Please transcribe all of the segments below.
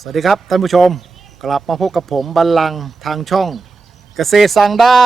สวัสดีครับท่านผู้ชมกลับมาพบกับผมบัลลังทางช่องเกษตรสั่งได้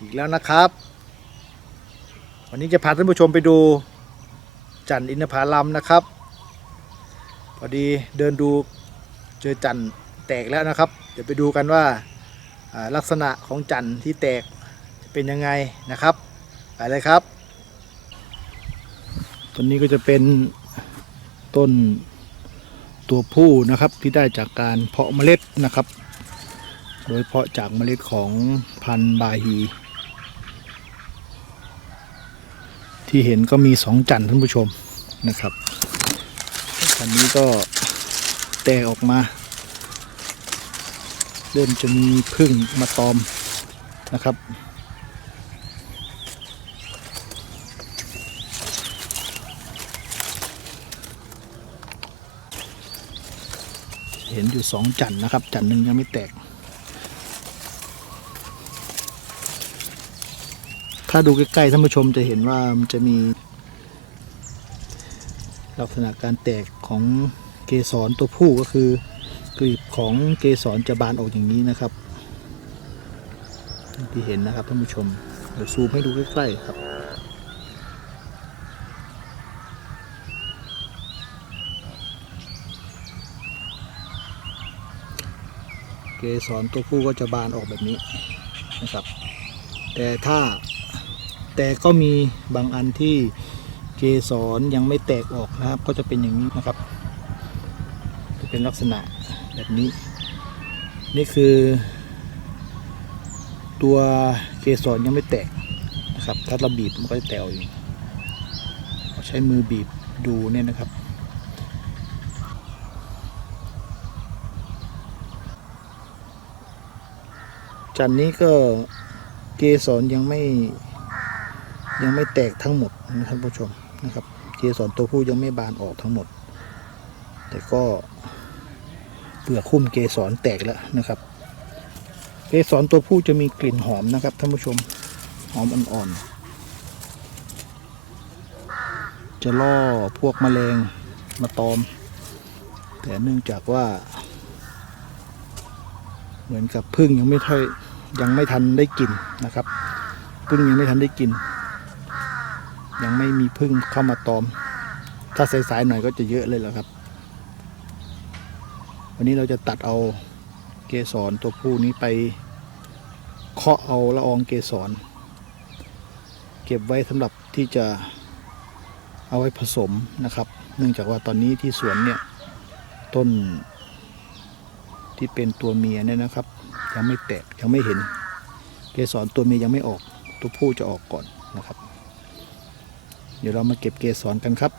อีกแล้วนะครับ วันนี้จะพาท่านผู้ชมไปดูจันทร์อินทผลัมนะครับพอดีเดินดูเจอจันทร์แตกแล้วนะครับ เดี๋ยวไปดูกันว่าลักษณะของจันทร์ที่แตกจะเป็นยังไงนะครับไปเลยครับ ต้นนี้ก็จะเป็นต้น ตัวผู้นะครับที่ได้จากการเพาะเมล็ดนะครับ โดยเพาะจากเมล็ดของพันธุ์บาฮี ที่เห็นก็มีสองจันท่านผู้ชมนะครับอันนี้ก็แตกออกมา เริ่มจะมีพึ่งมาตอมนะครับ ห็นอยู่สองจันนะครับ จันหนึ่งยังไม่แตก ถ้าดูใกล้ๆท่านผู้ชมจะเห็นว่ามันจะมี ลักษณะการแตกของเกสรตัวผู้ก็คือกลีบของเกสรจะบานออกอย่างนี้นะครับที่เห็นนะครับท่านผู้ชมเดี๋ยวซูมให้ดูใกล้ๆครับ เกสรตัวผู้ก็จะบานออกแบบนี้นะครับ แต่ถ้าแต่ก็มีบางอันที่เกสรยังไม่แตกออกนะครับ ก็จะเป็นอย่างนี้นะครับ จะเป็นลักษณะแบบนี้ นี่คือ ตัวเกสรยังไม่แตกนะครับ ถ้าเราบีบมันก็จะแตกออกเองเราใช้มือบีบดูเนี่ยนะครับ จันนี้ก็เกสรยังไม่ยังไม่แตกทั้งหมดนะครับท่านผู้ชมนะครับ เกสรตัวผู้ยังไม่บานออกทั้งหมด แต่ก็เปลือกคุ้มเกสรแตกแล้วนะครับ เกสรตัวผู้จะมีกลิ่นหอมนะครับท่านผู้ชมหอมอ่อนๆจะล่อพวกแมลงมาตอม แต่เนื่องจากว่า เหมือนกับพึ่งยังไม่ค่อย ยังไม่ทันได้กินนะครับพึ่งยังไม่ทันได้กิน ยังไม่มีพึ่งเข้ามาตอม ถ้าสายๆหน่อยก็จะเยอะเลยแหละครับ วันนี้เราจะตัดเอาเกสรตัวผู้นี้ไปเคาะเอาละอองเกสร เก็บไว้สำหรับที่จะเอาไว้ผสมนะครับ เนื่องจากว่าตอนนี้ที่สวนเนี่ยต้นที่เป็นตัวเมียเนี่ยนะครับ ยังไม่แตกยังไม่เห็น เกสรตัวเมียยังไม่ออกตัวผู้จะออกก่อนนะครับ เดี๋ยวเรามาเก็บเกสรกันครับ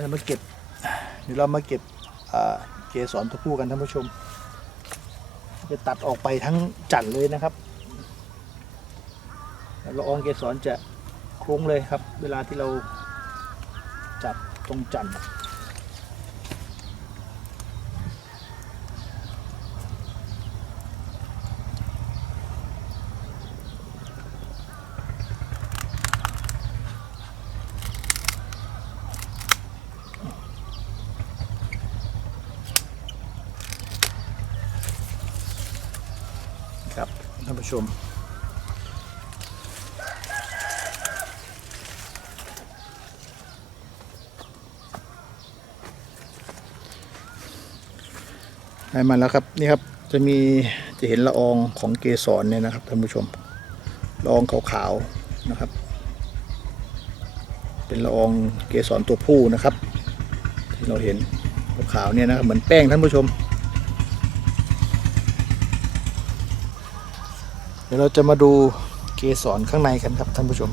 เรามาเก็บเดี๋ยวเรามาเก็บเกสรตัวผู้กันท่านผู้ชม จะตัดออกไปทั้งจันเลยนะครับ ละอองเกสรจะโค้งเลยครับ เวลาที่เราจับตรงจันทร์ครับท่านผู้ชม ได้มาแล้วครับนี่ครับจะมีจะเห็นละอองของเกสรเนี่ยนะครับท่านผู้ชมละอองขาวๆนะครับ เป็นละอองเกสรตัวผู้นะครับ ที่เราเห็นขาวๆเนี่ยนะครับเหมือนแป้งท่านผู้ชม เดี๋ยวเราจะมาดูเกสรข้างในกันครับท่านผู้ชม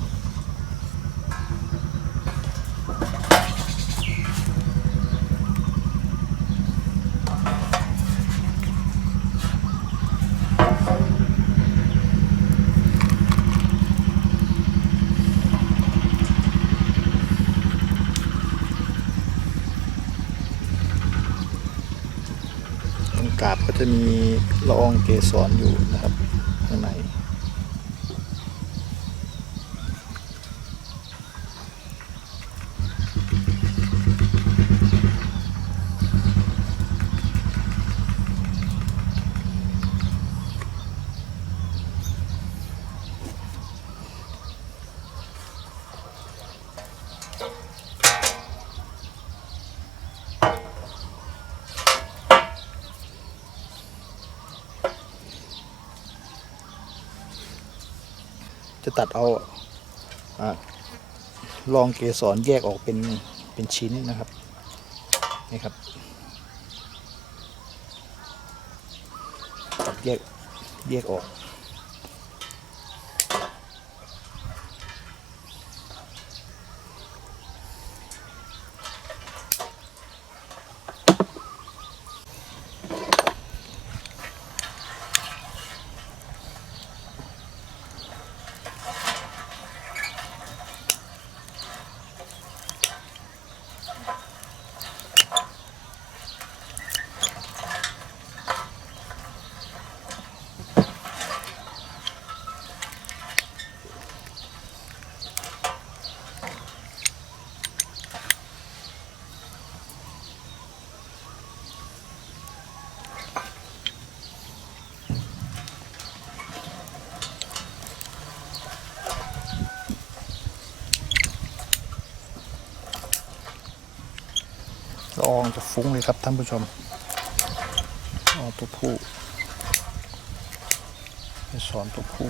ข รงกาบก็จะมีละ อองเกสรอยู่นะครับข้างใน จะตัดเอาอลองเกสรแยกออกเป็นเป็นชิ้นนะครับนี่ครับตัดแยกแยกออก องจะฟุ้งเลยครับท่านผู้ชมออตัวผู้สอนตัวผู้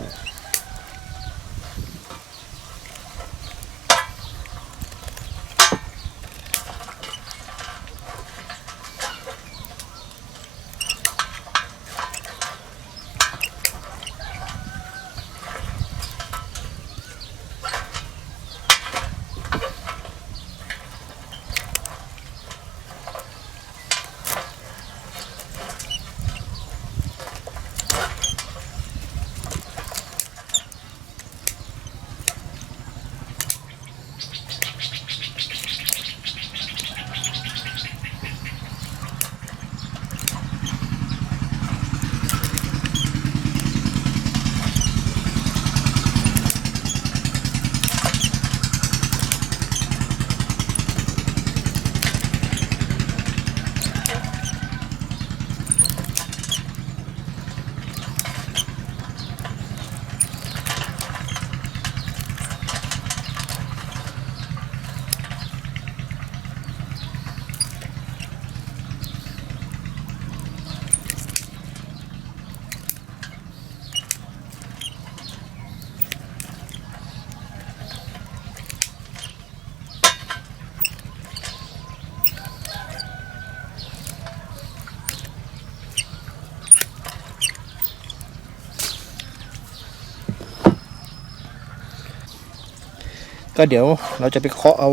เดี๋ยวเราจะไปเคาะเอา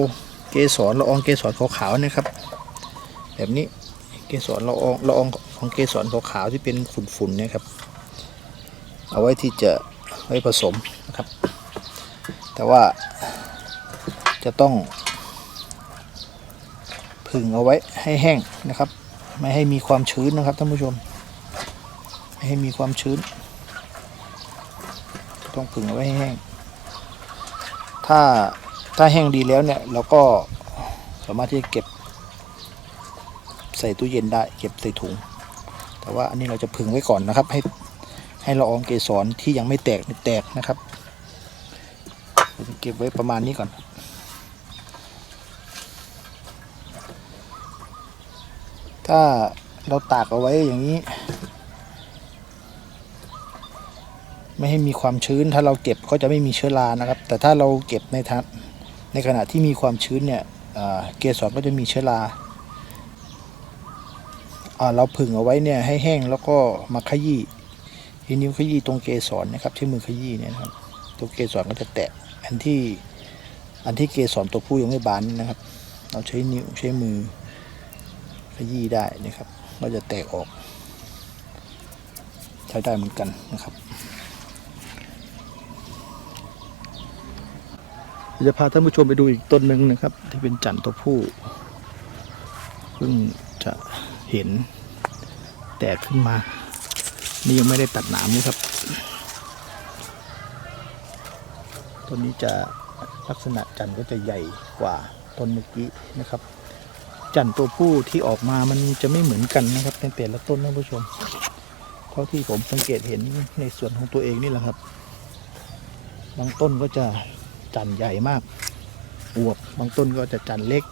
เกสรละอองเกสรขาวๆนะครับ แบบนี้เกสรละอองละอองของเกสรขาวๆที่เป็นฝุ่นๆเนะครับ เอาไว้ที่จะไว้ผสมนะครับ แต่ว่าจะต้องผึ่งเอาไว้ให้แห้งนะครับ ไม่ให้มีความชื้นนะครับท่านผู้ชม ไม่ให้มีความชื้น ต้องผึ่งเอาไว้ให้แห้ง ถ้าถ้าแห้งดีแล้วเนี่ยเราก็สามารถที่จะเก็บ ใส่ตู้เย็นได้ เก็บใส่ถุง แต่ว่าอันนี้เราจะผึ่งไว้ก่อนนะครับ ให้ให้ละอองเกสรที่ยังไม่แตกแตกนะครับเก็บไว้ประมาณนี้ก่อน ถ้าเราตากเอาไว้อย่างนี้ ไม่ให้มีความชื้น ถ้าเราเก็บก็จะไม่มีเชื้อรานะครับ แต่ถ้าเราเก็บในทางในขณะที่มีความชื้นเนี่ยเกสรก็จะมีเชื้อราอาเราผึ่งเอาไว้เนี่ยให้แห้งแล้วก็มาขยี้ที่นิ้วขยี้ตรงเกสรนะครับใช้มือขยี้เนี่ยนะครับตัวเกสรก็จะแตะอันที่อันที่เกสรตัวผู้ยังไม่บานนี่นะครับ เราใช้นิ้วใช้มือขยี้ได้นะครับก็จะแตกออก ใช้ได้เหมือนกันนะครับ จะพาท่านผู้ชมไปดูอีกต้นหนึ่งนะครับ ที่เป็นจันทร์ตัวผู้เพิ่งจะเห็นแตกขึ้นมา นี่ยังไม่ได้ตัดหนามนี่ครับต้นนี้จะลักษณะจันทร์ก็จะใหญ่กว่าต้นเมื่อกี้นะครับ จันทร์ตัวผู้ที่ออกมามันจะไม่เหมือนกันนะครับในแต่ละต้นท่านผู้ชมเท่าที่ผมสังเกตเห็นในส่วนของตัวเองนี่แหละครับบางต้นก็จะ จันใหญ่มากอวบบางต้นก็จะจันเล็ก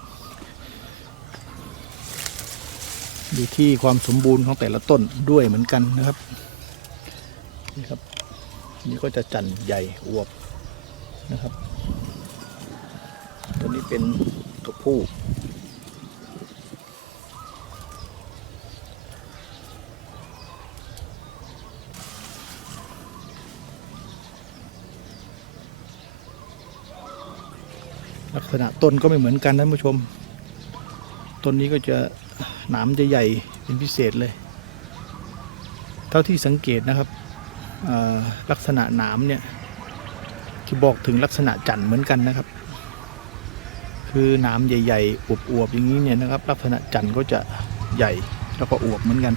อยู่ที่ความสมบูรณ์ของแต่ละต้นด้วยเหมือนกันนะครับ นี่ครับ นี่ก็จะจันใหญ่อวบนะครับ ตัวนี้เป็นตัวผู้ ลักษณะต้นก็ไม่เหมือนกันท่านผู้ชม ต้นนี้ก็จะหนามจะใหญ่เป็นพิเศษเลย เท่าที่สังเกตนะครับลักษณะหนามเนี่ยที่บอกถึงลักษณะจันทร์เหมือนกันนะครับ คือหนามใหญ่ๆอวบๆอย่างนี้เนี่ยนะครับ ลักษณะจันทร์ก็จะใหญ่แล้วก็อวบเหมือนกัน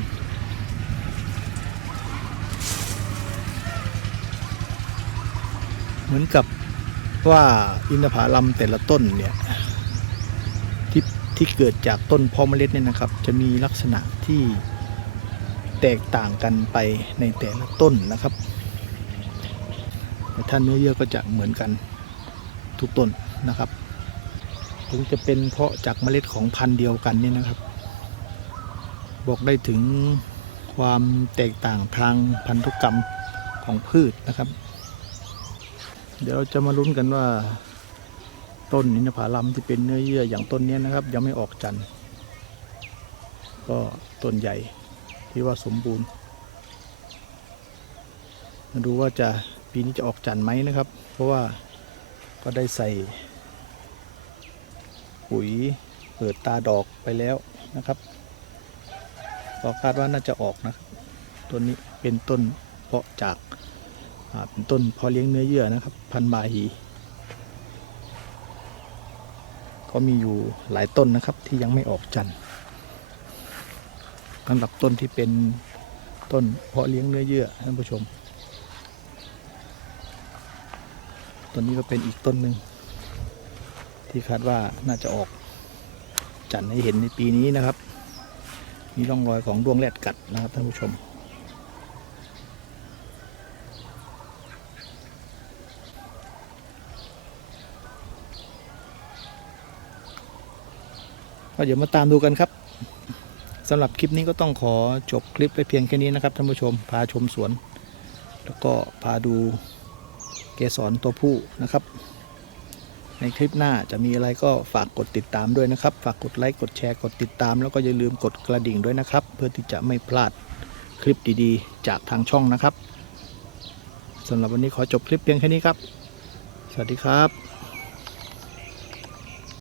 เหมือนกับ ว่าอินทผลัมแต่ละต้นเนี่ยที่ที่เกิดจากต้นพาะเมล็ดเนี่ยนะครับ จะมีลักษณะที่แตกต่างกันไปในแต่ละต้นนะครับแต่ถ้าเนื้อเยื่อก็จะเหมือนกันทุกต้นนะครับถึงจะเป็นเพาะจากเมล็ดของพันธุ์เดียวกันเนี่ยนะครับ บอกได้ถึงความแตกต่างทางพันธุกรรมของพืชนะครับ เดี๋ยวเราจะมาลุ้นกันว่า ต้นอินทผลัมที่เป็นเนื้อเยื่ออย่างต้นนี้นะครับ ยังไม่ออกจันทร์ก็ต้นใหญ่ที่ว่าสมบูรณ์ มาดูว่าจะปีนี้จะออกจันทร์ไหมนะครับ เพราะว่าก็ได้ใส่ ปุ๋ยเปิดตาดอกไปแล้วนะครับก็คาดว่าน่าจะออกนะครับ ต้นนี้เป็นต้นเพาะจาก เป็นต้นพอเลี้ยงเนื้อเยื่อนะครับ พันบาฮีก็มีอยู่หลายต้นนะครับที่ยังไม่ออกจันทร์สำหรับต้นที่เป็นต้นเพาะเลี้ยงเนื้อเยื่อท่านผู้ชมต้นนี้ก็เป็นอีกต้นหนึ่งที่คาดว่าน่าจะออกจันให้เห็นในปีนี้นะครับ มีร่องรอยของดวงแรดกัดนะครับท่านผู้ชม เดี๋ยวมาตามดูกันครับสำหรับคลิปนี้ก็ต้องขอจบคลิปไปเพียงแค่นี้นะครับท่านผู้ชมพาชมสวน แล้วก็พาดูเกสรตัวผู้นะครับ ในคลิปหน้าจะมีอะไรก็ฝากกดติดตามด้วยนะครับ ฝากกดไลค์กดแชร์กดติดตาม แล้วก็อย่าลืมกดกระดิ่งด้วยนะครับ เพื่อที่จะไม่พลาดคลิปดีๆ จากทางช่องนะครับสำหรับวันนี้ขอจบคลิปเพียงแค่นี้ครับ สวัสดีครับ